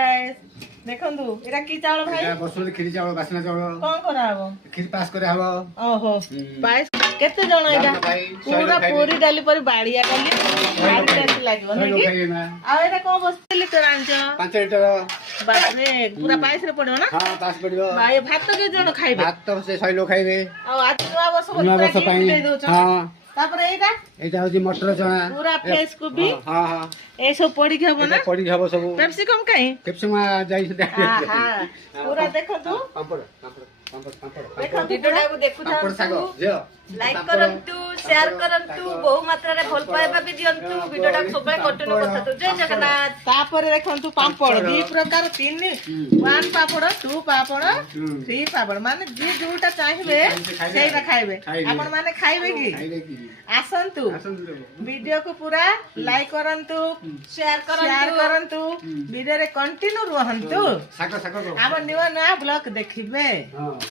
ଦେଖନ୍ତୁ ଏଟା କି ଚାଉଳ ଭାଇ? ବସୁମତୀ କ୍ଷୀରି ଚାଉଳ ବାସ୍ନା ଚାଉଳ କଣ କରାହବ? କ୍ଷୀରି ପାସ୍ করে ହବ। ଓହୋ ପାଏସ କେତେ ଜଣ ଏଟା? ପୁରା ପୁରୀ ଡାଲି ପରି ବାଡିଆ ଡାଲି ଭାରି ଟେଷ୍ଟ ଲାଗିବ ନାଇଁ କି? ଆଉ ଏଟା କଣ ବସିଛି ଲିଟର ଆଣିଛ? 5 ଲିଟର। ବାପରେ ପୁରା ପାଏସ ରେ ପଡିବ ନା? ହଁ ପାସ୍ ପଡିବ। ଭାଇ ଭାତ କେତେ ଜଣ ଖାଇବେ? ଭାତ ସେ 100 ଲୋକ ଖାଇବେ। ଆଉ ଆଜି ନୂଆ ବର୍ଷ ବୋଲି ନୂଆ ପୁରା ବର୍ଷ gift ପାଇଁ ଦେଇ ଦଉଛ। ହଁ ତାପରେ ଏଇଟା ଏଇଟା ହଉଛି ମଟର ଚଣା ପୁରା ଫ୍ରେଶ କୋବି ହଁ ହଁ ଏ ସବୁ ପଡିକି ହବ ନା? ପଡିକି ହବ ସବୁ। କ୍ୟାପ୍ସିକମ କାଇଁ? କେପ୍ସିକମ ଯାଇଛନ୍ତି ଆହା ପୁରା ଦେଖନ୍ତୁ ପାମ୍ପଡ ପାମ୍ପଡ ପାମ୍ପଡ ପାମ୍ପଡ ଦେଖନ୍ତୁ ଭିଡିଓଟାକୁ ପାମ୍ପଡ ଶାଗ ଦେଖୁଥାନ୍ତୁ, ଝିଅ ଲାଇକ୍ କରନ୍ତୁ, ସେୟାର କରନ୍ତୁ, ବହୁ ମାତ୍ରାରେ ଭଲ ପାଇବା ବି ଦିଅନ୍ତୁ। ଭିଡିଓଟାକୁ ସବୁବେଳେ କଣ୍ଟିନ୍ୟୁ କରୁଥାନ୍ତୁ। ଜୟ ଜଗନ୍ନାଥ। ତାପରେ ଦେଖନ୍ତୁ ପାମ୍ପଡ ଦି ପ୍ରକାର ତିନି 1 ପାମ୍ପଡ 2 ପାମ୍ପଡ 3 ପାମ୍ପଡ ମାନେ ଯିଏ ଯୋଉଟା ଚାହିଁବେ ସେଇଟା ଖାଇବେ। ଆପଣ ମାନେ ଖାଇବେ କି? ଖାଇବେ କି? ଆସନ୍ତୁ ଆସନ୍ତୁ। ଭିଡିଓକୁ ପୁରା ଲାଇକ୍ କରନ୍ତୁ, ସେୟାର ସେୟାର କରନ୍ତୁ। କରନ୍ତୁ, ଭିଡିଓରେ କଣ୍ଟିନ୍ୟୁ ରୁହନ୍ତୁ। ଶାଗ ଶାଗ ଆମ ନୂଆ ନୂଆ ବ୍ଲଗ ଦେଖିବେ। ହଁ